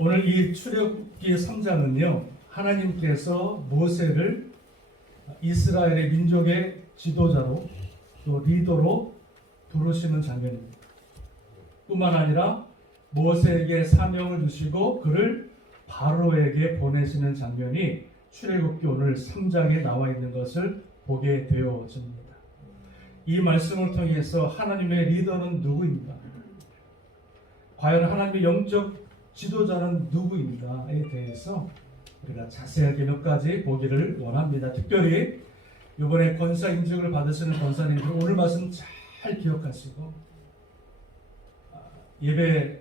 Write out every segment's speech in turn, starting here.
오늘 이 출애굽기 3장은요, 하나님께서 모세를 이스라엘의 민족의 지도자로 또 리더로 부르시는 장면입니다. 뿐만 아니라 모세에게 사명을 주시고 그를 바로에게 보내시는 장면이 출애굽기 오늘 3장에 나와 있는 것을 보게 되어집니다. 이 말씀을 통해서 하나님의 리더는 누구인가? 과연 하나님의 영적 지도자는 누구인가에 대해서 우리가 자세하게 몇 가지 보기를 원합니다. 특별히 이번에 권사 인증을 받으시는 권사님들 오늘 말씀 잘 기억하시고 예배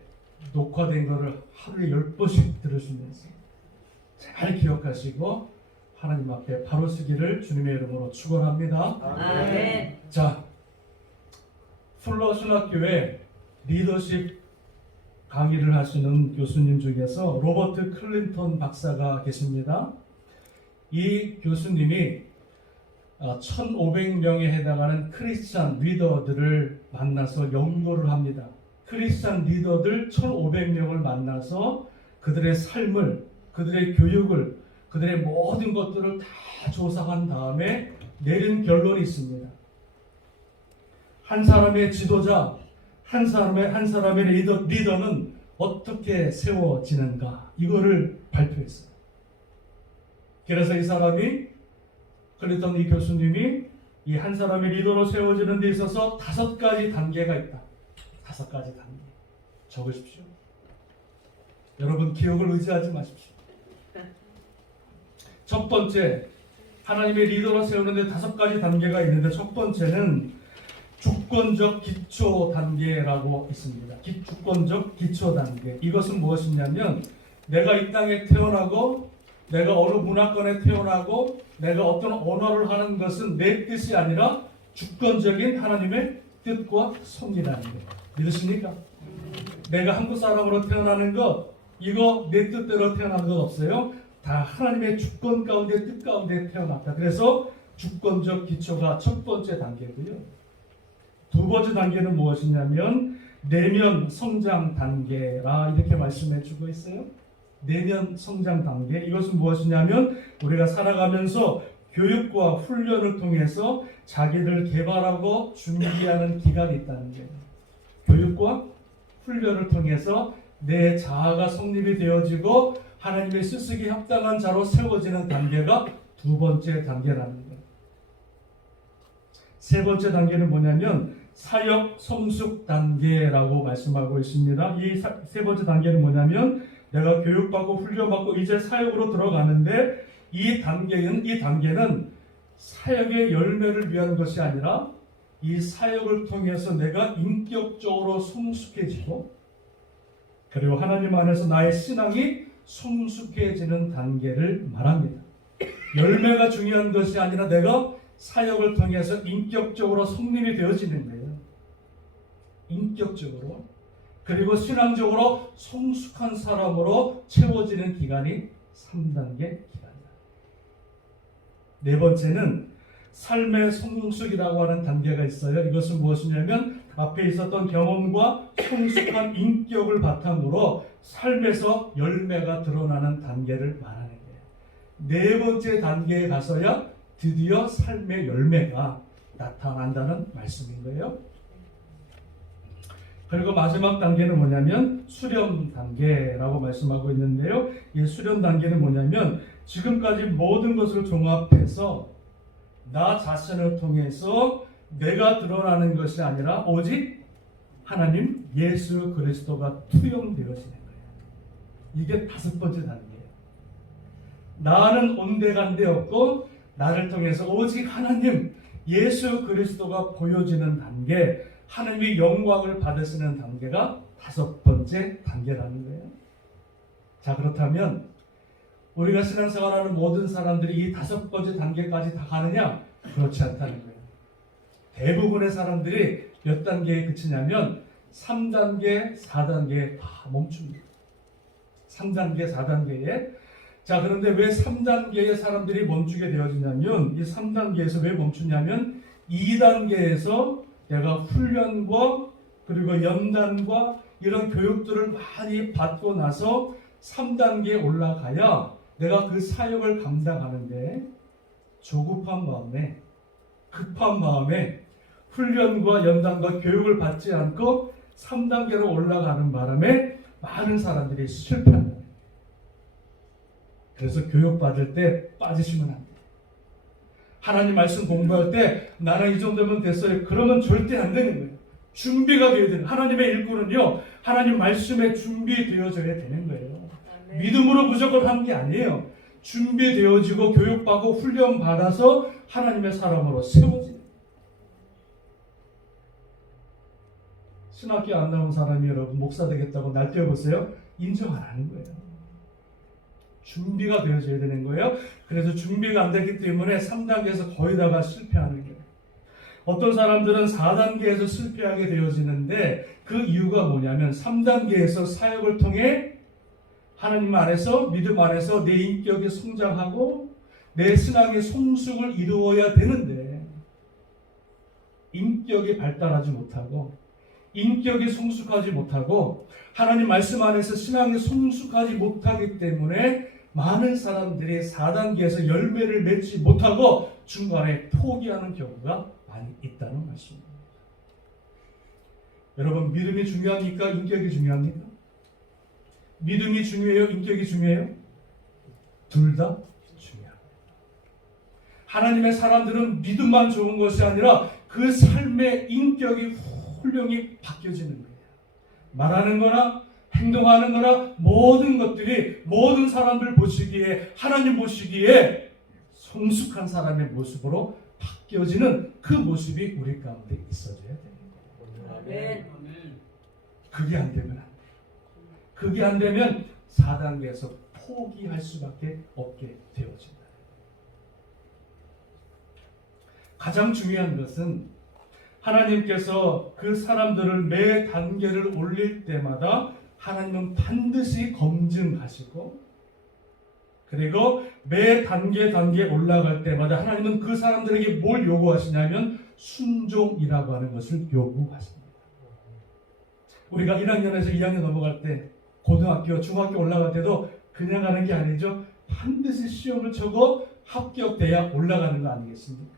녹화된 것을 하루에 10번씩 들으시면서 잘 기억하시고 하나님 앞에 바로 서기를 주님의 이름으로 축원합니다. 아멘. 자, 풀러 신학교에 리더십 강의를 하시는 교수님 중에서 로버트 클린턴 박사가 계십니다. 이 교수님이 1500명에 해당하는 크리스찬 리더들을 만나서 연구를 합니다. 크리스찬 리더들 1500명을 만나서 그들의 삶을, 그들의 교육을, 그들의 모든 것들을 다 조사한 다음에 내린 결론이 있습니다. 한 사람의 지도자, 한 사람의 리더는 어떻게 세워지는가, 이거를 발표했어요. 그래서 이 사람이, 클린턴 이 교수님이 이 한 사람의 리더로 세워지는 데 있어서 5가지 단계가 있다. 5가지 단계. 적으십시오. 여러분 기억을 의지하지 마십시오. 첫 번째, 하나님의 리더로 세우는데 5가지 단계가 있는데 첫 번째는 주권적 기초 단계라고 있습니다. 주권적 기초 단계. 이것은 무엇이냐면 내가 이 땅에 태어나고 내가 어느 문화권에 태어나고 내가 어떤 언어를 하는 것은 내 뜻이 아니라 주권적인 하나님의 뜻과 섭리라는 거예요. 믿으십니까? 내가 한국 사람으로 태어나는 것, 이거 내 뜻대로 태어나는 것 없어요. 다 하나님의 주권 가운데, 뜻 가운데 태어났다. 그래서 주권적 기초가 첫 번째 단계고요. 두 번째 단계는 무엇이냐면 내면 성장 단계라 이렇게 말씀해 주고 있어요. 내면 성장 단계. 이것은 무엇이냐면 우리가 살아가면서 교육과 훈련을 통해서 자기를 개발하고 준비하는 기간이 있다는 거예요. 교육과 훈련을 통해서 내 자아가 성립이 되어지고 하나님의 쓰시기 합당한 자로 세워지는 단계가 두 번째 단계라는 거예요. 세 번째 단계는 뭐냐면 사역 성숙 단계라고 말씀하고 있습니다. 이 세 번째 단계는 뭐냐면 내가 교육받고 훈련받고 이제 사역으로 들어가는데 이 단계는 사역의 열매를 위한 것이 아니라 이 사역을 통해서 내가 인격적으로 성숙해지고 그리고 하나님 안에서 나의 신앙이 성숙해지는 단계를 말합니다. 열매가 중요한 것이 아니라 내가 사역을 통해서 인격적으로 성립이 되어지는 거예요. 인격적으로. 그리고 신앙적으로 성숙한 사람으로 채워지는 기간이 3단계 기간이다. 네 번째는 삶의 성숙이라고 하는 단계가 있어요. 이것은 무엇이냐면 앞에 있었던 경험과 성숙한 인격을 바탕으로 삶에서 열매가 드러나는 단계를 말하는 거예요. 네 번째 단계에 가서야 드디어 삶의 열매가 나타난다는 말씀인 거예요. 그리고 마지막 단계는 뭐냐면 수렴 단계라고 말씀하고 있는데요. 이 수렴 단계는 뭐냐면 지금까지 모든 것을 종합해서 나 자신을 통해서 내가 드러나는 것이 아니라 오직 하나님 예수 그리스도가 투영되어지는 거예요. 이게 5번째 단계예요. 나는 온데간데 없고 나를 통해서 오직 하나님 예수 그리스도가 보여지는 단계, 하나님의 영광을 받으시는 단계가 5번째 단계라는 거예요. 자, 그렇다면 우리가 신앙생활하는 모든 사람들이 이 5번째 단계까지 다 가느냐? 그렇지 않다는 거예요. 대부분의 사람들이 몇 단계에 그치냐면 3단계, 4단계에 다 멈춥니다. 3단계, 4단계에. 자, 그런데 왜 3단계의 사람들이 멈추게 되어지냐면 이 3단계에서 왜 멈추냐면 2단계에서 내가 훈련과 그리고 연단과 이런 교육들을 많이 받고 나서 3단계에 올라가야 내가 그 사역을 감당하는데 조급한 마음에 급한 마음에 훈련과 연단과 교육을 받지 않고 3단계로 올라가는 바람에 많은 사람들이 실패한다. 그래서 교육받을 때 빠지시면 안 돼요. 하나님 말씀 공부할 때 나는 이 정도면 됐어요. 그러면 절대 안 되는 거예요. 준비가 되어야 되는, 하나님의 일꾼은요, 하나님 말씀에 준비되어져야 되는 거예요. 아멘. 믿음으로 무조건 하는 게 아니에요. 준비되어지고 교육받고 훈련받아서 하나님의 사람으로 세워지는. 신학교 안 나온 사람이 여러분 목사 되겠다고 날뛰어보세요. 인정 안 하는 거예요. 준비가 되어져야 되는 거예요. 그래서 준비가 안 되기 때문에 3단계에서 거의 다가 실패하는 거예요. 어떤 사람들은 4단계에서 실패하게 되어지는데 그 이유가 뭐냐면 3단계에서 사역을 통해 하나님 안에서, 믿음 안에서 내 인격이 성장하고 내 신앙의 성숙을 이루어야 되는데 인격이 발달하지 못하고 인격이 성숙하지 못하고 하나님 말씀 안에서 신앙이 성숙하지 못하기 때문에 많은 사람들이 4단계에서 열매를 맺지 못하고 중간에 포기하는 경우가 많이 있다는 말씀입니다. 여러분, 믿음이 중요합니까? 인격이 중요합니까? 믿음이 중요해요? 인격이 중요해요? 둘 다 중요합니다. 하나님의 사람들은 믿음만 좋은 것이 아니라 그 삶의 인격이 훌륭히 바뀌어지는 거예요. 말하는 거나 행동하는 거나 모든 것들이 모든 사람들 보시기에, 하나님 보시기에 성숙한 사람의 모습으로 바뀌어지는 그 모습이 우리 가운데 있어져야 됩니다. 아멘. 그게 안 되면 안 돼요. 그게 안 되면 4단계에서 포기할 수밖에 없게 되어진다. 가장 중요한 것은 하나님께서 그 사람들을 매 단계를 올릴 때마다 하나님은 반드시 검증하시고, 그리고 매 단계 올라갈 때마다 하나님은 그 사람들에게 뭘 요구하시냐면 순종이라고 하는 것을 요구하십니다. 우리가 1학년에서 2학년 넘어갈 때, 고등학교, 중학교 올라갈 때도 그냥 가는 게 아니죠. 반드시 시험을 쳐고 합격돼야 올라가는 거 아니겠습니까?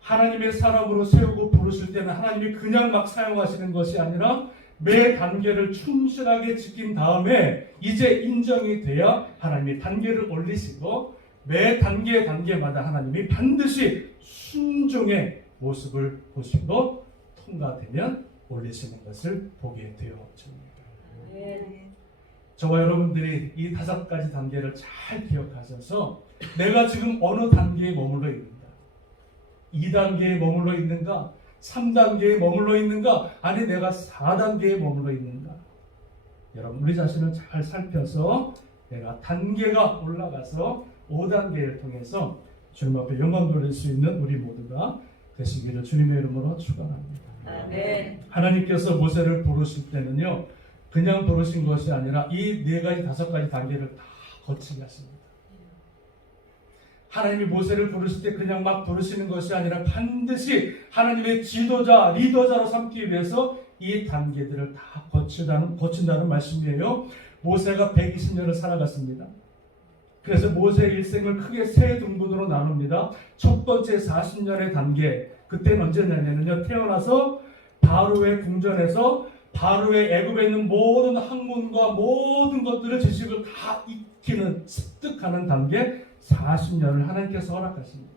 하나님의 사람으로 세우고 부르실 때는 하나님이 그냥 막 사용하시는 것이 아니라 매 단계를 충실하게 지킨 다음에 이제 인정이 돼야 하나님이 단계를 올리시고, 매 단계마다 하나님이 반드시 순종의 모습을 보시고 통과되면 올리시는 것을 보게 되어집니다. 저와 여러분들이 이 5가지 단계를 잘 기억하셔서 내가 지금 어느 단계에 머물러 있는가, 2단계에 머물러 있는가, 3단계에 머물러 있는가, 아니 내가 4단계에 머물러 있는가. 여러분, 우리 자신을 잘 살펴서 내가 단계가 올라가서 5단계를 통해서 주님 앞에 영광 돌릴 수 있는 우리 모두가 되시기를 주님의 이름으로 축원합니다. 아멘. 하나님께서 모세를 부르실 때는요, 그냥 부르신 것이 아니라 이 4가지 5가지 단계를 다 거치게 하십니다. 하나님이 모세를 부르실 때 그냥 막 부르시는 것이 아니라 반드시 하나님의 지도자, 리더자로 삼기 위해서 이 단계들을 다 거친다는 말씀이에요. 모세가 120년을 살아갔습니다. 그래서 모세의 일생을 크게 3등분으로 나눕니다. 첫 번째 40년의 단계, 그때는 언제냐면요, 태어나서 바로의 궁전에서 바로의 애굽에 있는 모든 학문과 모든 것들을 지식을 다 익히는, 습득하는 단계 40년을 하나님께서 허락하십니다.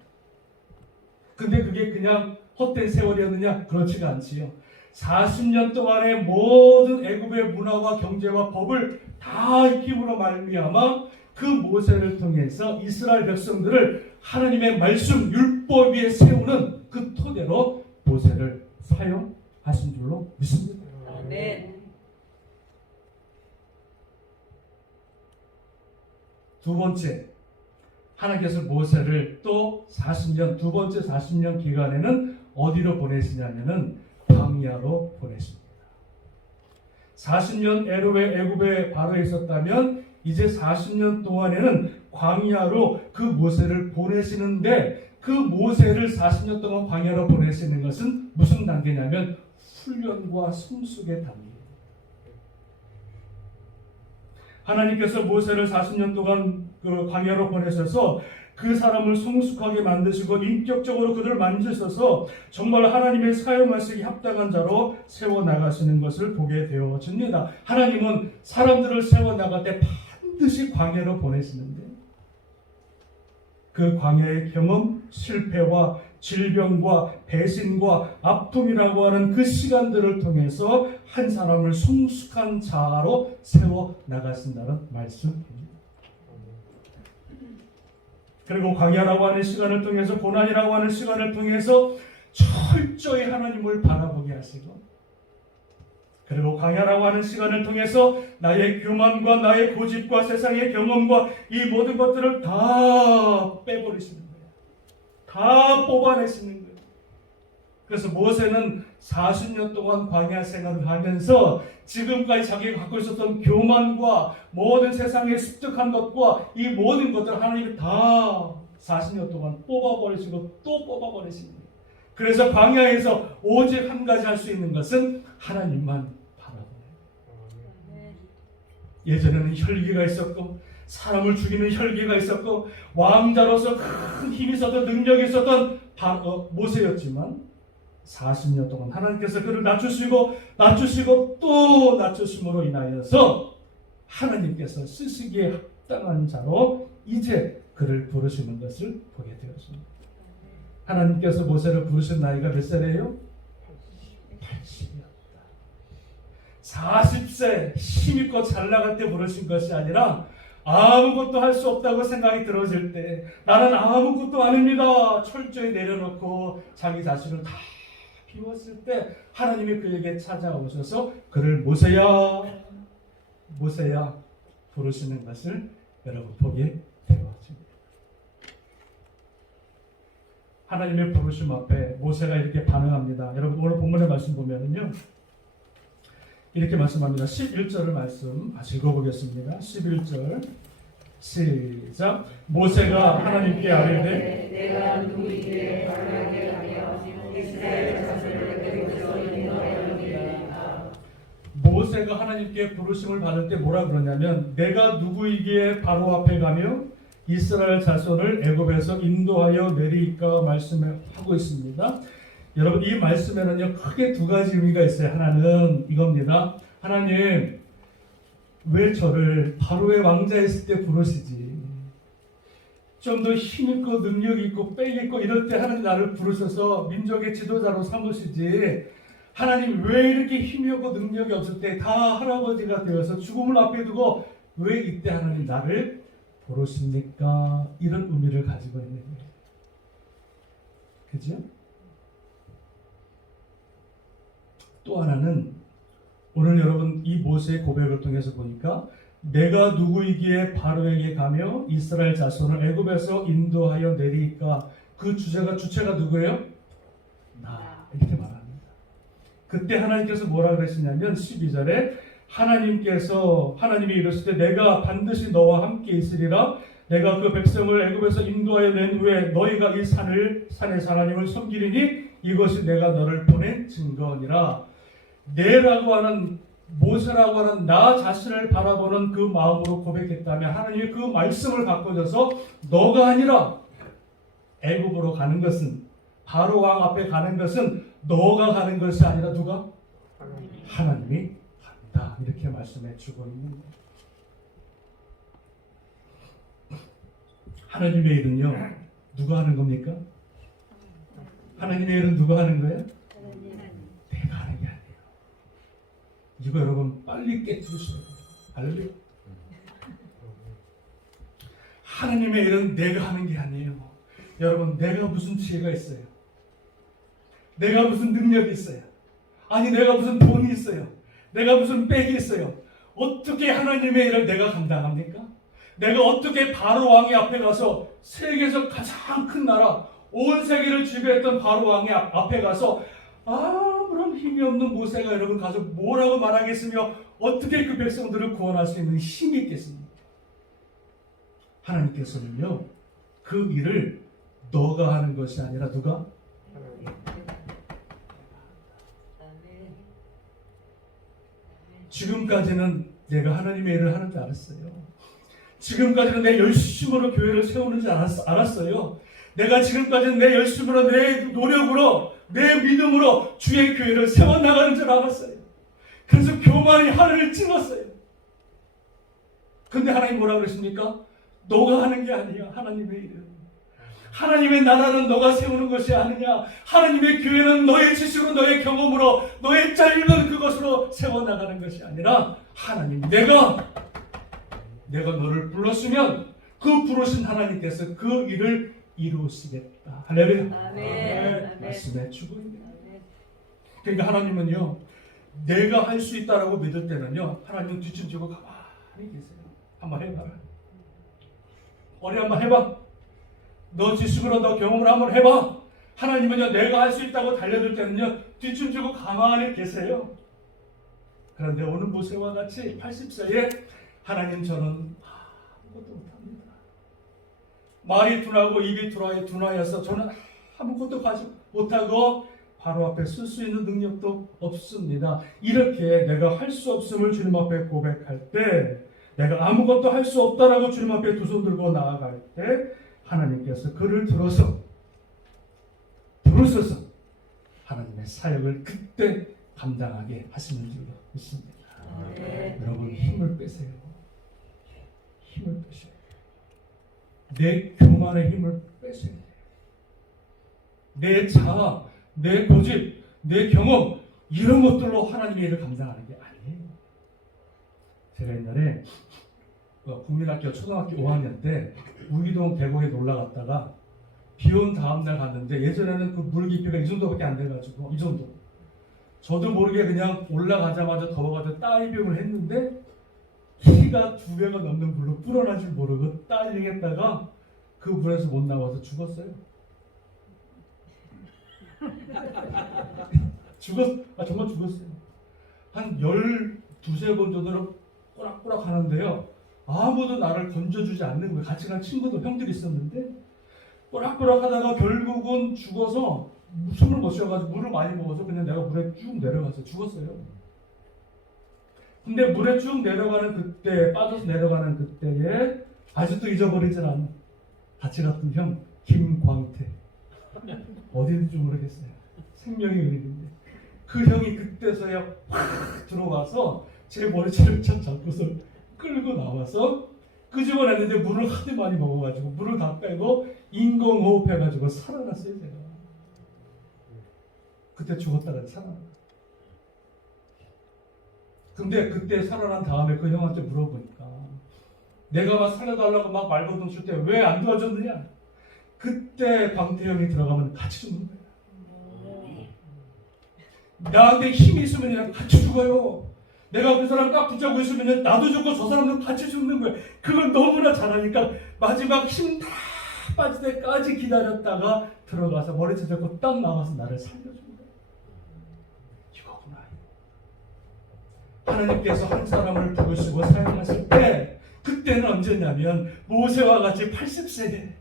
근데 그게 그냥 헛된 세월이었느냐? 그렇지가 않지요. 40년 동안의 모든 애굽의 문화와 경제와 법을 다 익힘으로 말미암아 그 모세를 통해서 이스라엘 백성들을 하나님의 말씀, 율법 위에 세우는 그 토대로 모세를 사용하신 줄로 믿습니다. 아멘. 두 번째, 하나님께서 모세를 또 40년, 두 번째 40년 기간에는 어디로 보내시냐면은 광야로 보내십니다. 40년 애로의 애굽에 바로 있었다면 이제 40년 동안에는 광야로 그 모세를 보내시는데, 그 모세를 40년 동안 광야로 보내시는 것은 무슨 단계냐면 훈련과 성숙의 단계. 하나님께서 모세를 40년 동안 그 광야로 보내셔서 그 사람을 성숙하게 만드시고 인격적으로 그들을 만지셔서 정말 하나님의 사용하시기 합당한 자로 세워나가시는 것을 보게 되어집니다. 하나님은 사람들을 세워나갈 때 반드시 광야로 보내시는데 그 광야의 경험, 실패와 질병과 배신과 아픔이라고 하는 그 시간들을 통해서 한 사람을 성숙한 자로 세워나가신다는 말씀입니다. 그리고 광야라고 하는 시간을 통해서, 고난이라고 하는 시간을 통해서 철저히 하나님을 바라보게 하시고, 그리고 광야라고 하는 시간을 통해서 나의 교만과 나의 고집과 세상의 경험과 이 모든 것들을 다 빼버리시는 거예요. 다 뽑아내시는 거예요. 그래서 모세는 40년 동안 광야 생활을 하면서 지금까지 자기가 갖고 있었던 교만과 모든 세상의 습득한 것과 이 모든 것들을 하나님이 다 40년 동안 뽑아버리시고 또 뽑아버리십니다. 그래서 광야에서 오직 한 가지 할 수 있는 것은 하나님만 바라보아요. 예전에는 혈기가 있었고 사람을 죽이는 혈기가 있었고 왕자로서 큰 힘이 있었던 능력이 있었던 모세였지만 40년 동안 하나님께서 그를 낮추시고 또 낮추심으로 인하여서 하나님께서 쓰시기에 합당한 자로 이제 그를 부르시는 것을 보게 되었습니다. 하나님께서 모세를 부르신 나이가 몇 살이에요? 80이었다. 40세 힘있고 잘 나갈 때 부르신 것이 아니라 아무것도 할 수 없다고 생각이 들어질 때, 나는 아무것도 아닙니다 철저히 내려놓고 자기 자신을 다 비웠을 때 하나님이 그에게 찾아오셔서 그를 모세야 부르시는 것을 여러분 보게 되어집니다. 하나님의 부르심 앞에 모세가 이렇게 반응합니다. 여러분 오늘 본문의 말씀 보면은요 이렇게 말씀합니다. 11절을 말씀 같이 읽어보겠습니다. 11절 시작. 모세가 하나님께 아뢰되 내가 누구에게 바라게 하며 이스라엘 자손을 데리고서 인도하였느니라. 모세가 하나님께 부르심을 받을 때 뭐라 그러냐면 내가 누구이기에 바로 앞에 가며 이스라엘 자손을 애굽에서 인도하여 내리까 말씀하고 있습니다. 여러분 이 말씀에는요 크게 두 가지 의미가 있어요. 하나는 이겁니다. 하나님 왜 저를 바로의 왕자 있을 때 부르시지? 좀 더 힘있고 능력있고 빽있고 이럴 때 하나님 나를 부르셔서 민족의 지도자로 삼으시지, 하나님 왜 이렇게 힘이 없고 능력이 없을 때 다 할아버지가 되어서 죽음을 앞에 두고 왜 이때 하나님 나를 부르십니까? 이런 의미를 가지고 있는 거예요. 그죠? 또 하나는 오늘 여러분 이 모세의 고백을 통해서 보니까 내가 누구이기에 바로에게 가며 이스라엘 자손을 애굽에서 인도하여 내리까, 그 주체가 누구예요? 나, 이렇게 말합니다. 그때 하나님께서 뭐라 그러시냐면 12절에 하나님이 이르시되 내가 반드시 너와 함께 있으리라. 내가 그 백성을 애굽에서 인도하여 낸 후에 너희가 이 산에서 하나님을 섬기리니 이것이 내가 너를 보낸 증거니라. 내라고 하는 모세라고 하는 나 자신을 바라보는 그 마음으로 고백했다면 하나님이 그 말씀을 바꿔줘서 너가 아니라 애굽으로 가는 것은, 바로 왕 앞에 가는 것은 너가 가는 것이 아니라 누가? 하나님이 간다. 이렇게 말씀해 주고 있는 거예요. 하나님의 일은요 누가 하는 겁니까? 하나님의 일은 누가 하는 거예요? 내가 하는 게 아니에요. 이거 여러분 빨리 깨뜨리셔야 돼요. 할렐루야. 하나님의 일은 내가 하는 게 아니에요. 여러분 내가 무슨 지혜가 있어요? 내가 무슨 능력이 있어요? 아니 내가 무슨 돈이 있어요? 내가 무슨 빽이 있어요? 어떻게 하나님의 일을 내가 감당합니까? 내가 어떻게 바로 왕의 앞에 가서 세계에서 가장 큰 나라 온 세계를 지배했던 바로 왕의 앞에 가서 아무런 힘이 없는 모세가 여러분 가서 뭐라고 말하겠으며 어떻게 그 백성들을 구원할 수 있는 힘이 있겠습니까? 하나님께서는요 그 일을 너가 하는 것이 아니라 누가? 지금까지는 내가 하나님의 일을 하는 줄 알았어요. 지금까지는 내 열심으로 교회를 세우는 줄 알았어요. 내가 지금까지는 내 열심으로, 내 노력으로, 내 믿음으로 주의 교회를 세워나가는 줄 알았어요. 그래서 교만이 하늘을 찔렀어요. 근데 하나님 뭐라 그러십니까? 너가 하는 게 아니야. 하나님의 일은. 하나님의 나라는 너가 세우는 것이 아니냐. 하나님의 교회는 너의 지식으로, 너의 경험으로, 너의 짧은 그것으로 세워나가는 것이 아니라 하나님, 내가 너를 불렀으면 그 부르신 하나님께서 그 일을 이루시겠다. 할렐루야. 아멘. 말씀의 주권입니다. 그러니까 하나님은요, 내가 할 수 있다라고 믿을 때는요, 하나님은 뒤춤지고 가만히 계세요. 한번 해봐라. 어리 한번 해봐. 너 지식으로, 너 경험으로 한번 해봐. 하나님은요, 내가 할 수 있다고 달려들 때는요, 뒤춤지고 가만히 계세요. 그런데 오늘 모세와 같이 80세에 하나님, 저는 아무것도 못합니다. 말이 둔하고 입이 둔하여서 저는 아무것도 가지 못하고 바로 앞에 쓸 수 있는 능력도 없습니다. 이렇게 내가 할 수 없음을 주님 앞에 고백할 때, 내가 아무것도 할 수 없다라고 주님 앞에 두 손 들고 나아갈 때 하나님께서 그를 들어서서 하나님의 사역을 그때 감당하게 하시는 줄로 믿습니다. 여러분, 힘을 빼세요. 힘을 빼세요. 내 교만의 힘을 빼세요. 내 자아, 내 고집, 내 경험, 이런 것들로 하나님의 일을 감당하는 게 아니에요. 제가 옛날에 국민학교 초등학교 5학년 때 우기동 계곡에 놀러 갔다가 비 온 다음날 갔는데, 예전에는 그 물 깊이가 이 정도밖에 안 돼가지고, 이 정도. 저도 모르게 그냥 올라가자마자 더워가지고 다이빙을 했는데, 키가 2배가 넘는 물로 불어날 줄 모르고 다이빙했다가 그 물에서 못 나와서 죽었어요. 정말 죽었어요. 한 12번 정도는 꼬락꼬락 하는데요, 아무도 나를 건져주지 않는 거예요. 같이 간 친구도 형들이 있었는데 꼬락꼬락 하다가 결국은 죽어서 숨을 못 쉬어가지고 물을 많이 먹어서 그냥 내가 물에 쭉 내려가서 죽었어요. 근데 물에 쭉 내려가는 그때, 빠져서 내려가는 그때에 아직도 잊어버리진 않은 같이 갔던 형 김광태, 어디 있는지 모르겠어요. 생명의 은인인데 그 형이 그때서야 확 들어와서 제 머리채를 착 잡고서 끌고 나와서 끄집어냈는데, 물을 하도 많이 먹어가지고 물을 다 빼고 인공호흡 해가지고 살아났어요. 제가 그때 죽었다가 살아났어요. 근데 그때 살아난 다음에 그 형한테 물어보니까, 내가 막 살려달라고 막 말거동 칠 때 왜 안 도와줬느냐, 그때 광태 형이 들어가면 같이 죽는 거야. 나한테 힘이 있으면 그냥 같이 죽어요. 내가 그 사람 꽉 붙잡고 있으면 나도 죽고 저 사람도 같이 죽는 거야. 그걸 너무나 잘하니까 마지막 힘 다 빠질 때까지 기다렸다가 들어가서 머리채 잡고 딱 나와서 나를 살려준 거야. 이거구나. 하나님께서 한 사람을 부르시고 사용하실 때, 그때는 언제냐면 모세와 같이 80세에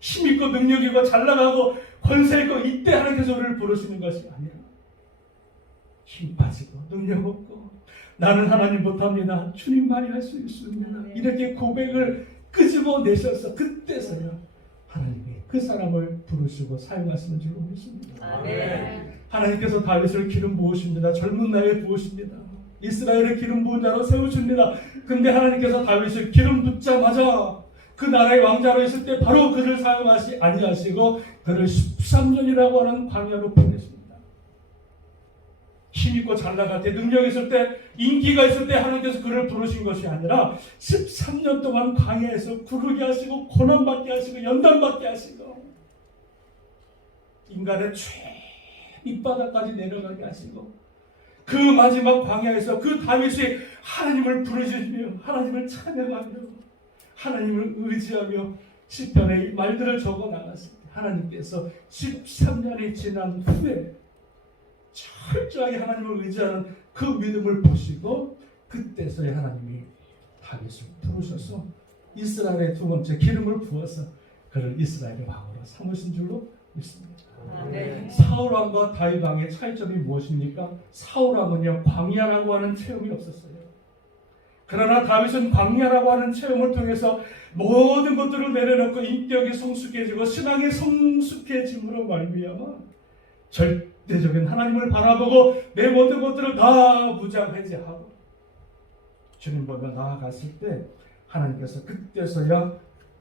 힘있고 능력이고 잘나가고 권세있고, 이때 하나님께서 우리를 부르시는 것이 아니라 힘 빠지고 능력 없고 나는 하나님 못합니다, 주님만이 할 수 있습니다, 이렇게 고백을 끄집어내셔서 그때서야 하나님이 그 사람을 부르시고 사용하시는 줄로 믿습니다. 아멘. 하나님께서 다윗을 기름 부으십니다. 젊은 나이에 부으십니다. 이스라엘을 기름 부은 자로 세우십니다. 근데 하나님께서 다윗을 기름 붓자마자 그 나라의 왕자로 있을 때 바로 그를 사용하시 아니하시고 그를 13년이라고 하는 광야로 보내십니다. 힘있고 잘나갈 때, 능력 있을 때, 인기가 있을 때 하나님께서 그를 부르신 것이 아니라 13년 동안 광야에서 구르게 하시고 고난받게 하시고 연단받게 하시고 인간의 최 밑바닥까지 내려가게 하시고, 그 마지막 광야에서 그 다윗이 하나님을 부르시며 하나님을 찬양하며 하나님을 의지하며 시편의 말들을 적어 나갔을 때, 하나님께서 13년이 지난 후에 철저하게 하나님을 의지하는 그 믿음을 보시고, 그때서야 하나님이 다윗을 부르셔서 이스라엘의 두 번째 기름을 부어서 그를 이스라엘의 왕으로 삼으신 줄로 믿습니다. 아멘. 사울 왕과 다윗 왕의 차이점이 무엇입니까? 사울 왕은요, 광야라고 하는 체험이 없었어요. 그러나 다윗은 광야라고 하는 체험을 통해서 모든 것들을 내려놓고 인격이 성숙해지고 신앙이 성숙해짐으로 말미암아 절대적인 하나님을 바라보고 내 모든 것들을 다 무장해제하고 주님 보며 나아갔을 때 하나님께서 그때서야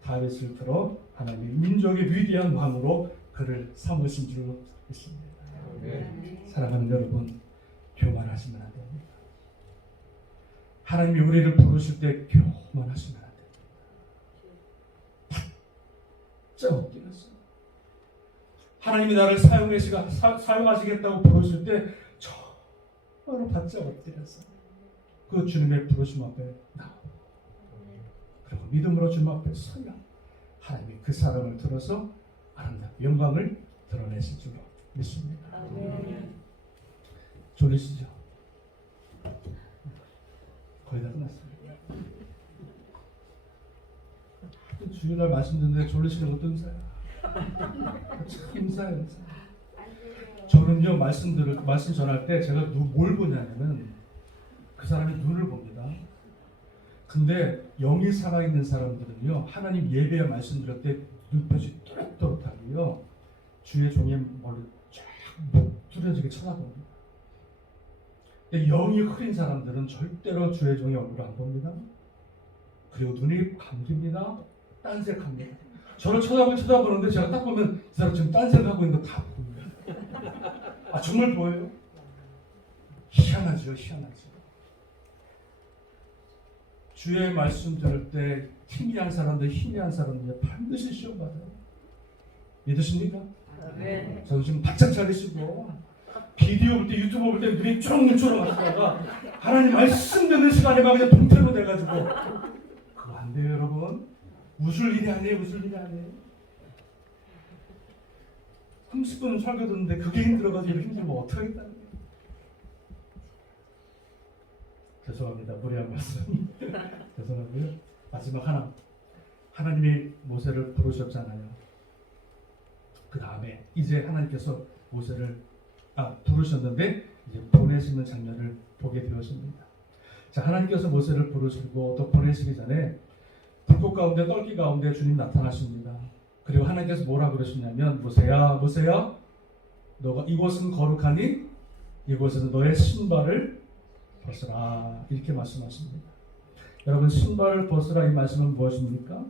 다윗을 들어 하나님의 민족의 위대한 왕으로 그를 삼으신 줄로 믿습니다. 사랑하는 여러분, 교만하시면 안 됩니다. 하나님이 우리를 부르실 때 교만하시면 안 됩니다. 바짝 엎드려서 하나님이 나를 사용하시겠다고 부르실 때 정말로 바짝 엎드려서 그 주님의 부르심 앞에 나오고 그리고 믿음으로 주님 앞에 서야 하나님이 그 사람을 들어서 아름다운 영광을 드러내실 줄로 믿습니다. 졸리시죠? 거의 다 끝났습니다. 주일날 말씀 듣는데 졸리시는 것도 은사야. 참 은사야. 저는요 말씀 전할 때 제가 뭘 보냐면은 그 사람의 눈을 봅니다. 근데 영이 살아있는 사람들은요 하나님 예배에 말씀 드릴 때 눈빛이 또렷또렷하고요 주의 종의 머리를 쫙 뚫어지게 쳐다봅니다. 근데 영이 흐린 사람들은 절대로 주의 종의 얼굴을 안 봅니다. 그리고 눈이 감깁니다. 딴색합니다. 저를 쳐다보는데 제가 딱 보면 이 사람 지금 딴색하고 있는 거 다 보여요. 아 정말 보여요? 희한하죠. 주의 말씀 들을 때 희미한 사람들, 희미한 사람들 반드시 시험 받아요. 믿으십니까? 저는 지금 바짝 차리시고 비디오 볼 때 유튜브 볼 때 눈이 초롱초롱 하시다가 하나님 말씀 듣는 시간에 막 그냥 동태로 돼가지고 그거 안 돼요 여러분. 웃을 일이 아니에요. 30분 설교 듣는데 그게 힘들어가지고 힘들면 어떡하겠다는 거예요. 죄송합니다. 무리한 말씀. 죄송하고요. 마지막 하나님이 모세를 부르셨잖아요. 그 다음에 이제 하나님께서 모세를 부르셨는데 이제 보내시는 장면을 보게 되었습니다. 자, 하나님께서 모세를 부르시고 또 보내시기 전에 불꽃 가운데 떨기 가운데 주님 나타나십니다. 그리고 하나님께서 뭐라 그러시냐면 모세야 너가 이곳은 거룩하니 이곳에서 너의 신발을 벗으라 이렇게 말씀하십니다. 여러분 신발을 벗으라 이 말씀은 무엇입니까?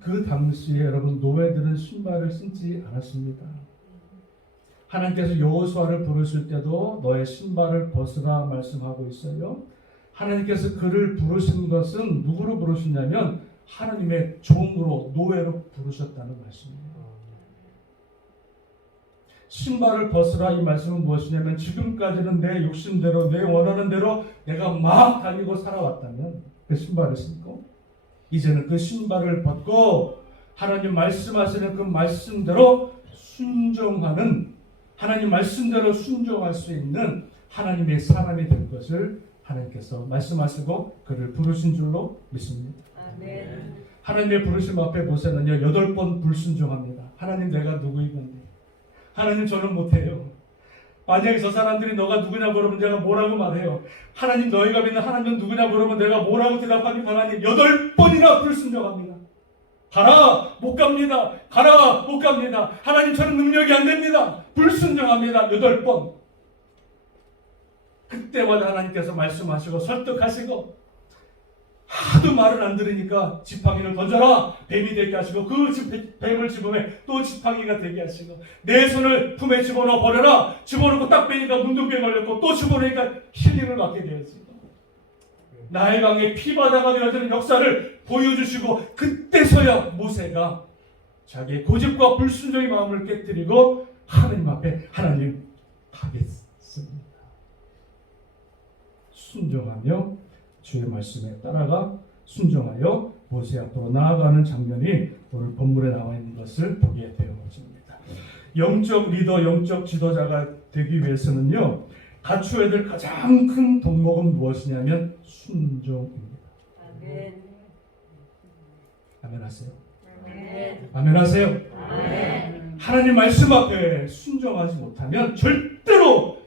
그 당시에 여러분 노예들은 신발을 신지 않았습니다. 하나님께서 여호수아를 부르실 때도 너의 신발을 벗으라 말씀하고 있어요. 하나님께서 그를 부르신 것은 누구로 부르셨냐면 하나님의 종으로 노예로 부르셨다는 말씀이에요. 신발을 벗으라 이 말씀은 무엇이냐면 지금까지는 내 욕심대로 내 원하는 대로 내가 막 다니고 살아왔다면 그 신발을 신고 이제는 그 신발을 벗고 하나님 말씀하시는 그 말씀대로 순종하는 하나님 말씀대로 순종할 수 있는 하나님의 사람이 될 것을 하나님께서 말씀하시고 그를 부르신 줄로 믿습니다. 아멘. 하나님의 부르심 앞에 모세는요 8번 불순종합니다. 하나님 내가 누구이건데 하나님 저는 못해요. 만약에 저 사람들이 너가 누구냐 물으면 내가 뭐라고 말해요. 하나님 너희가 믿는 하나님은 누구냐 물으면 내가 뭐라고 대답합니까? 하나님 8번이나 불순종합니다. 가라 못 갑니다. 가라 못 갑니다. 하나님 저는 능력이 안 됩니다. 불순종합니다. 8번. 그때마다 하나님께서 말씀하시고 설득하시고 하도 말을 안 들으니까 지팡이를 던져라 뱀이 되게 하시고 그 뱀을 집으면 또 지팡이가 되게 하시고 내 손을 품에 집어넣어 버려라 집어넣고 딱 빼니까 문둥병에 걸렸고 또 집어넣으니까 힐링을 받게 되었습니다. 나의 강에 피바다가 되어지는 역사를 보여주시고 그때서야 모세가 자기의 고집과 불순종의 마음을 깨뜨리고 하나님 앞에 하나님 가겠습니다. 순종하며 주의 말씀에 따라가 순종하여 모세 앞으로 나아가는 장면이 오늘 본문에 나와 있는 것을 보게 되어 것입니다. 영적 리더, 영적 지도자가 되기 위해서는요 갖추어야 될 가장 큰 덕목은 무엇이냐면 순종입니다. 아멘. 아멘 하세요? 아멘. 아멘 하세요? 아멘. 하나님 말씀 앞에 순종하지 못하면 절대로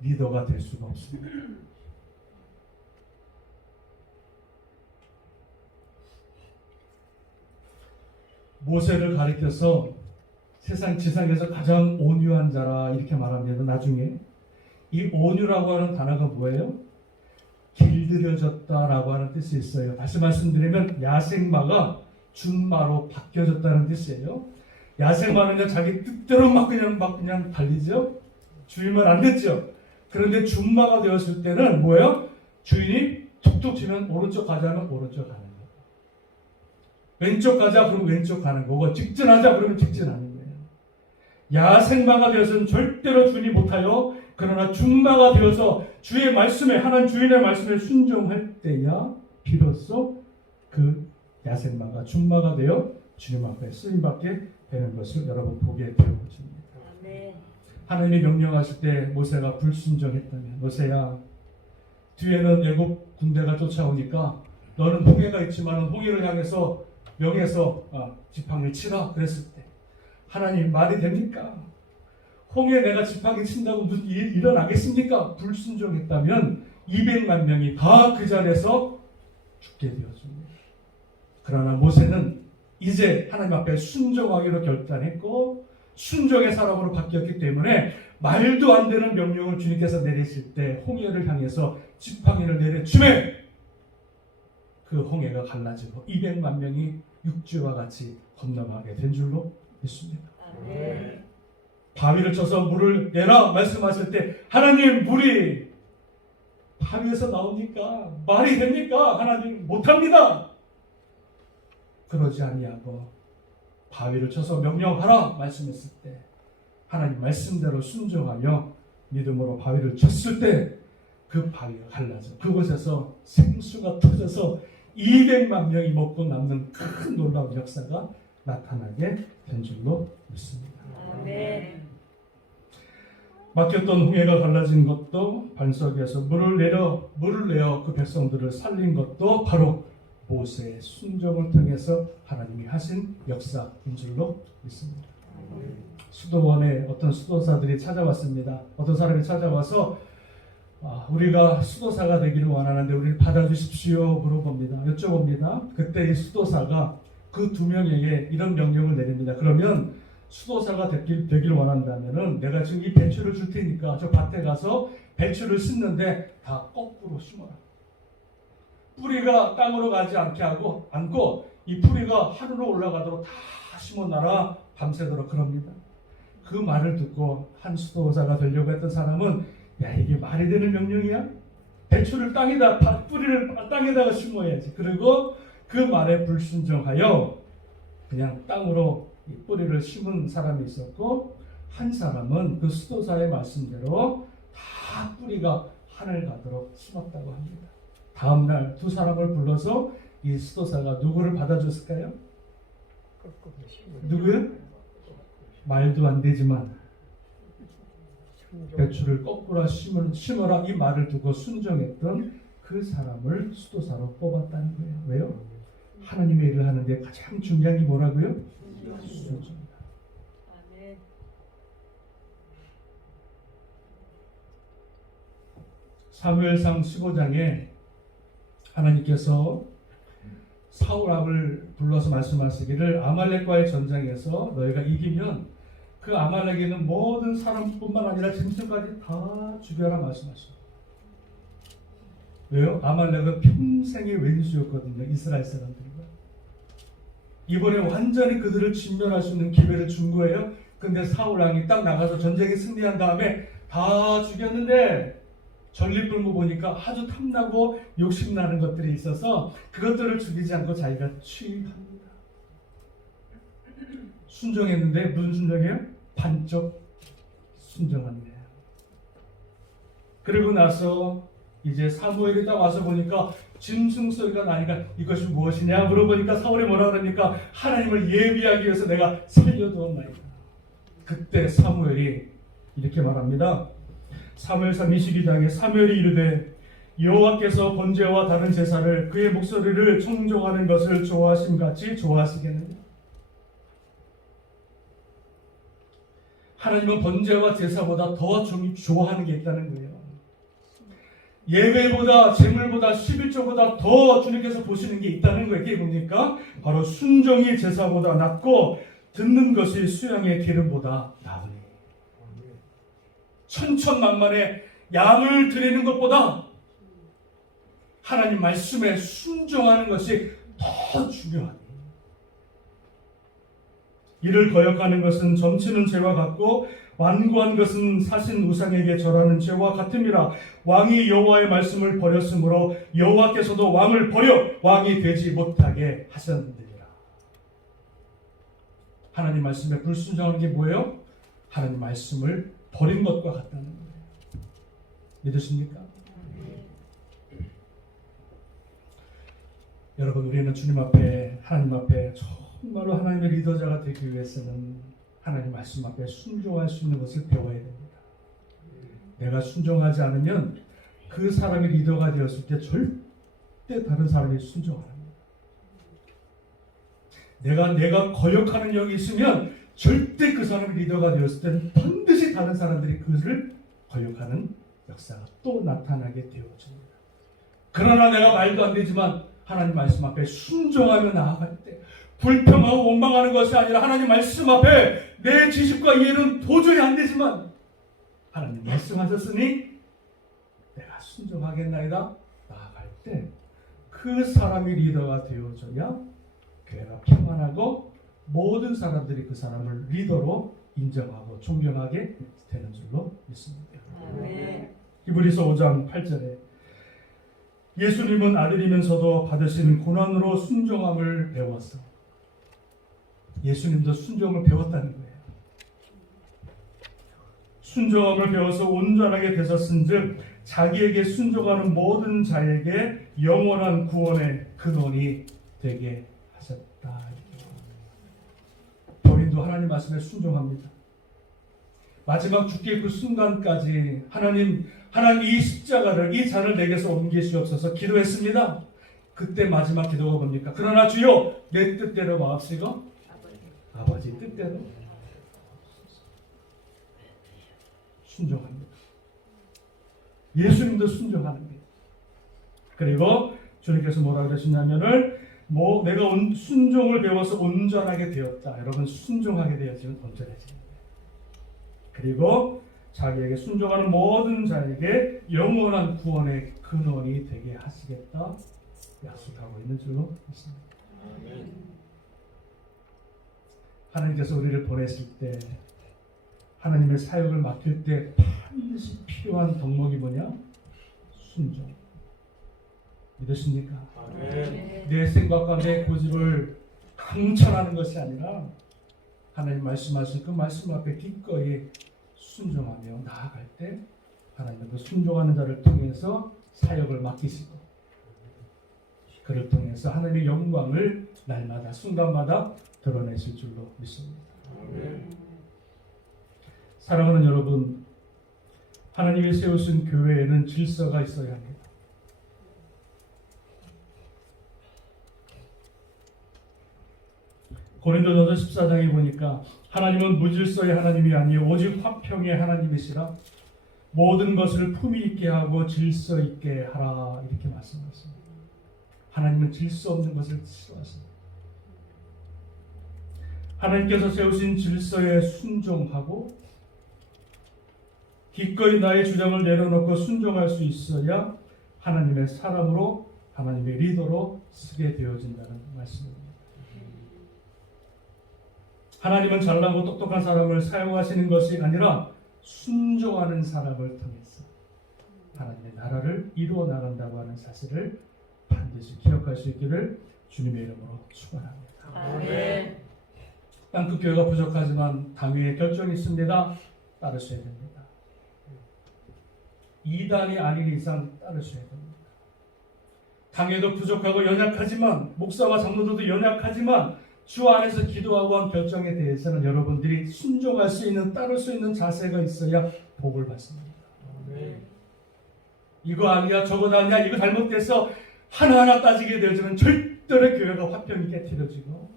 리더가 될 수가 없습니다. 모세를 가리켜서 세상 지상에서 가장 온유한 자라 이렇게 말합니다. 나중에 이 온유라고 하는 단어가 뭐예요? 길들여졌다라고 하는 뜻이 있어요. 다시 말씀드리면 야생마가 준마로 바뀌어졌다는 뜻이에요. 야생마는 자기 뜻대로 막 그냥 달리죠. 주인만 안 됐죠. 그런데 준마가 되었을 때는 뭐예요? 주인이 툭툭 치면 오른쪽 가자면 오른쪽 가는 거예요. 왼쪽 가자 그러면 왼쪽 가는 거고 직진하자 그러면 직진하는 거예요. 야생마가 되어서는 절대로 주인이 못하여 그러나 준마가 되어서 주의 말씀에 하나님 주인의 말씀에 순종할 때야 비로소 그 야생마가 준마가 되어 주님 앞에 쓰임받게 되는 것을 여러분 보게 되어집니다. 아멘. 하나님이 명령하실 때 모세가 불순종했다면 모세야 뒤에는 애굽 군대가 쫓아오니까 너는 홍해가 있지만 홍해를 향해서 명해서 지팡이를 치라 그랬을 때 하나님 말이 됩니까? 홍해 내가 지팡이 친다고 무슨 일 일어나겠습니까? 불순종했다면 200만 명이 다 그 자리에서 죽게 되었습니다. 그러나 모세는 이제 하나님 앞에 순종하기로 결단했고 순종의 사람으로 바뀌었기 때문에 말도 안 되는 명령을 주님께서 내리실 때 홍해를 향해서 지팡이를 내려주매 그 홍해가 갈라지고 200만 명이 육지와 같이 건너가게 된 줄로 믿습니다. 아멘. 바위를 쳐서 물을 내라 말씀하실 때 하나님 물이 바위에서 나옵니까? 말이 됩니까? 하나님 못합니다. 그러지 아니하고 바위를 쳐서 명령하라 말씀했을 때 하나님 말씀대로 순종하며 믿음으로 바위를 쳤을 때 그 바위가 갈라져 그곳에서 생수가 터져서 200만 명이 먹고 남는 큰 놀라운 역사가 나타나게 된 줄로 믿습니다. 아멘. 막혔던 홍해가 갈라진 것도 반석에서 물을 내어 그 백성들을 살린 것도 바로 모세의 순종을 통해서 하나님이 하신 역사인 줄로 믿습니다. 수도원에 어떤 수도사들이 찾아왔습니다. 어떤 사람이 찾아와서 우리가 수도사가 되기를 원하는데 우리를 받아주십시오 물어봅니다. 여쭤봅니다. 그때 이 수도사가 그 2명에게 이런 명령을 내립니다. 그러면 수도사가 되길 원한다면은 내가 지금 이 배추를 줄 테니까 저 밭에 가서 배추를 심는데 다 거꾸로 심어라. 뿌리가 땅으로 가지 않고 이 뿌리가 하늘로 올라가도록 다 심어놔라 밤새도록 그럽니다. 그 말을 듣고 한 수도사가 되려고 했던 사람은 야 이게 말이 되는 명령이야? 배추를 뿌리를 땅에다가 심어야지. 그리고 그 말에 불순종하여 그냥 땅으로 뿌리를 심은 사람이 있었고 한 사람은 그 수도사의 말씀대로 다 뿌리가 하늘 가도록 심었다고 합니다. 다음날 2 사람을 불러서 이 수도사가 누구를 받아줬을까요? 누구요? 말도 안 되지만 배추를 거꾸로 심어라 이 말을 두고 순종했던 그 사람을 수도사로 뽑았다는 거예요. 왜요? 하나님의 일을 하는데 가장 중요한 게 뭐라고요? 순종입니다. 아멘. 사무엘상 15장에 하나님께서 사울 왕을 불러서 말씀하시기를 아말렉과의 전쟁에서 너희가 이기면 그 아말렉에는 모든 사람뿐만 아니라 짐승까지 다 죽여라 말씀하시고 왜요? 아말렉은 평생의 왼수였거든요. 이스라엘 사람들과 이번에 완전히 그들을 진멸할 수 있는 기회를 준 거예요. 근데 사울 왕이 딱 나가서 전쟁에 승리한 다음에 다 죽였는데 전리품을 보니까 아주 탐나고 욕심나는 것들이 있어서 그것들을 죽이지 않고 자기가 취합니다. 순종했는데 무슨 순종이에요? 반쪽 순종한 거예요. 그리고 나서 이제 사무엘이 딱 와서 보니까 짐승 소리가 나니까 이것이 무엇이냐 물어보니까 사울이 뭐라 그러니까 하나님을 예비하기 위해서 내가 살려두었나이다. 그때 사무엘이 이렇게 말합니다. 사무엘상 22장에 사무엘이 이르되 여호와께서 번제와 다른 제사를 그의 목소리를 청종하는 것을 좋아하심같이 좋아하시겠느냐. 하나님은 번제와 제사보다 더 좋아하는 게 있다는 거예요. 예배보다 재물보다 11조보다 더 주님께서 보시는 게 있다는 거예요. 이게 뭡니까? 바로 순종이 제사보다 낫고 듣는 것이 수양의 기름보다 나으니. 천천만만의 양을 드리는 것보다 하나님 말씀에 순종하는 것이 더 중요하니. 이를 거역하는 것은 점치는 죄와 같고 완고한 것은 사신 우상에게 절하는 죄와 같음이라. 왕이 여호와의 말씀을 버렸으므로 여호와께서도 왕을 버려 왕이 되지 못하게 하셨느니라. 하나님 말씀에 불순종하는 게 뭐예요? 하나님 말씀을 버린 것과 같다는 거예요. 믿으십니까? 여러분, 우리는 주님 앞에, 하나님 앞에 정말로 하나님의 리더자가 되기 위해서는 하나님 말씀 앞에 순종할 수 있는 것을 배워야 됩니다. 내가 순종하지 않으면 그 사람이 리더가 되었을 때 절대 다른 사람이 순종 안 합니다. 내가 거역하는 영이 있으면 절대 그 사람이 리더가 되었을 때는 반드시 다른 사람들이 그를 거역하는 역사가 또 나타나게 되어집니다. 그러나 내가 말도 안 되지만 하나님 말씀 앞에 순종하며 나아갈 때 불평하고 원망하는 것이 아니라 하나님 말씀 앞에 내 지식과 이해는 도저히 안 되지만 하나님 말씀하셨으니 내가 순종하겠나이다 나아갈 때 그 사람이 리더가 되어져야 교회가 평안하고 모든 사람들이 그 사람을 리더로 인정하고 존경하게 되는 줄로 믿습니다. 아멘. 히브리서 5장 8절에 예수님은 아들이면서도 받으시는 고난으로 순종함을 배웠어. 예수님도 순종을 배웠다는 거예요. 순종함을 배워서 온전하게 되셨은즉 자기에게 순종하는 모든 자에게 영원한 구원의 근원이 되게 하셨다. 본인도 하나님 말씀에 순종합니다. 마지막 죽기 그 순간까지 하나님 이 십자가를, 이 잔을 내게서 옮기시옵소서 기도했습니다. 그때 마지막 기도가 뭡니까? 그러나 주여 내 뜻대로 마옵시고 아버지 뜻대로 순종합니다. 예수님도 순종합니다. 그리고 주님께서 뭐라고 그러시냐면은 내가 순종을 배워서 온전하게 되었다. 여러분, 순종하게 되어지면 온전해집니다. 그리고 자기에게 순종하는 모든 자에게 영원한 구원의 근원이 되게 하시겠다 약속하고 있는 줄로 믿습니다. 하나님께서 우리를 보내실 때, 하나님의 사역을 맡길 때 반드시 필요한 덕목이 뭐냐? 순종. 믿으십니까? 내 생각과 내 고집을 강철하는 것이 아니라 하나님 말씀하신 그 말씀 앞에 기꺼이 순종하며 나아갈 때 하나님은 그 순종하는 자를 통해서 사역을 맡기시고 그를 통해서 하나님의 영광을 날마다 순간마다 드러내실 줄로 믿습니다. 사랑하는 여러분, 하나님이 세우신 교회에는 질서가 있어야 합니다. 고린도전서 14장에 보니까 하나님은 무질서의 하나님이 아니요 오직 화평의 하나님이시라 모든 것을 품위 있게 하고 질서 있게 하라 이렇게 말씀하셨습니다. 하나님은 질서 없는 것을 싫어하십니다. 하나님께서 세우신 질서에 순종하고 기꺼이 나의 주장을 내려놓고 순종할 수 있어야 하나님의 사람으로 하나님의 리더로 쓰게 되어진다는 말씀입니다. 하나님은 잘나고 똑똑한 사람을 사용하시는 것이 아니라 순종하는 사람을 통해서 하나님의 나라를 이루어 나간다고 하는 사실을 반드시 기억할 수 있기를 주님의 이름으로 축원합니다. 아멘. 땅끝 교회가 부족하지만 당위의 결정이 있습니다. 따르셔야 됩니다. 이단이 아닌 이상 따르셔야 됩니다. 당회도 부족하고 연약하지만 목사와 장로들도 연약하지만 주 안에서 기도하고 한 결정에 대해서는 여러분들이 순종할 수 있는 따를 수 있는 자세가 있어야 복을 받습니다. 이거 아니야 저거 아니야 이거 잘못돼서 하나하나 따지게 되어지면 절대로 교회가 화평이 깨트려지고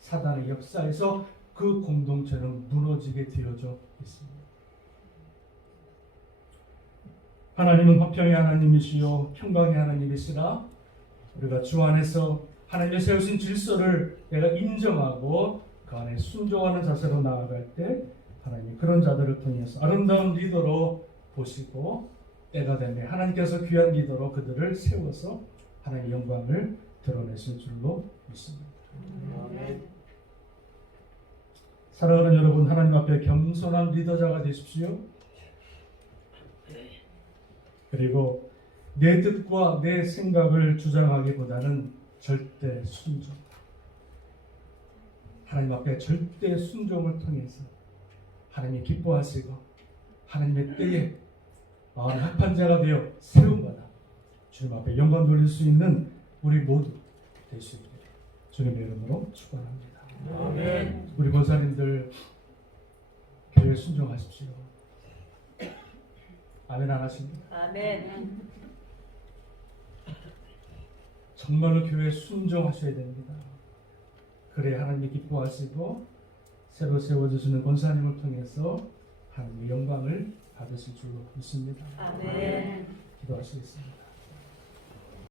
사단의 역사에서 그 공동체는 무너지게 되어져 있습니다. 하나님은 화평의 하나님이시요 평강의 하나님이시라. 우리가 주 안에서 하나님의 세우신 질서를 내가 인정하고 그 안에 순종하는 자세로 나아갈 때 하나님이 그런 자들을 통해서 아름다운 리더로 보시고 때가 되면 하나님께서 귀한 리더로 그들을 세워서 하나님의 영광을 드러내실 줄로 믿습니다. 사랑하는 여러분, 하나님 앞에 겸손한 리더자가 되십시오. 그리고 내 뜻과 내 생각을 주장하기보다는 절대 순종. 하나님 앞에 절대 순종을 통해서 하나님이 기뻐하시고 하나님의 때에 마음이 합한 자가 되어 세움받아 주님 앞에 영광 돌릴 수 있는 우리 모두 되시기를 주님의 이름으로 축원합니다. 아멘. 우리 권사님들 교회 순종하십시오. 아멘 안 하십니까? 아멘. 정말로 교회에 순종하셔야 됩니다. 그래 하나님이 기뻐하시고 새로 세워주시는 권사님을 통해서 하나님의 영광을 받으실 줄로 믿습니다. 아멘. 기도하시겠습니다.